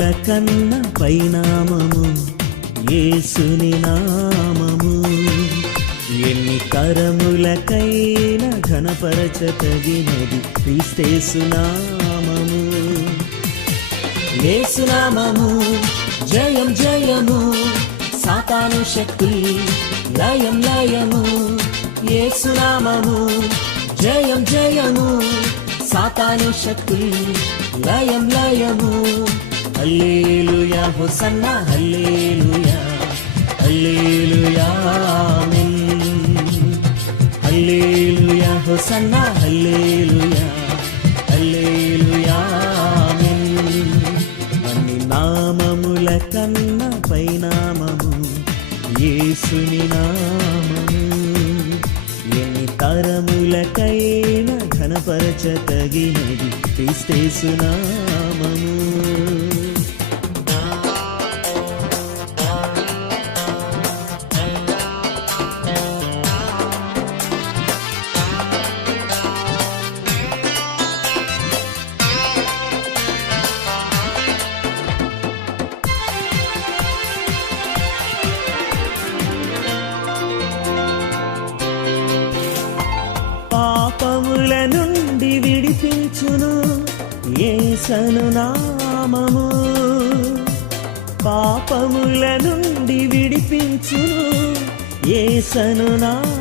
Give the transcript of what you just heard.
తరముల కన్న పైనామము యేసుని నామము. ఎన్ని తరములకైనా ఘనపరచతగినది క్రీస్తేసు నామము. యేసు నామము జయం జయము, సాతాను శక్తి లయం లయము. యేసు నామము జయం జయము, సాతాను శక్తి లయం లయము. హల్లెలూయా హోసన్నా హల్లెలూయా, హల్లెలూయా ఆమేన్. హల్లెలూయా హోసన్నా హల్లెలూయా, హల్లెలూయా ఆమేన్. అన్ని నామముల కన్న పైనామము యేసుని నామము. ఎన్ని తరములకైనా ఘనపరచతగినది క్రీస్తేసు నామము. పాపముల నుండి విడిపించును యేసు నామము. పాపముల నుండి విడిపించును యేసు నామము.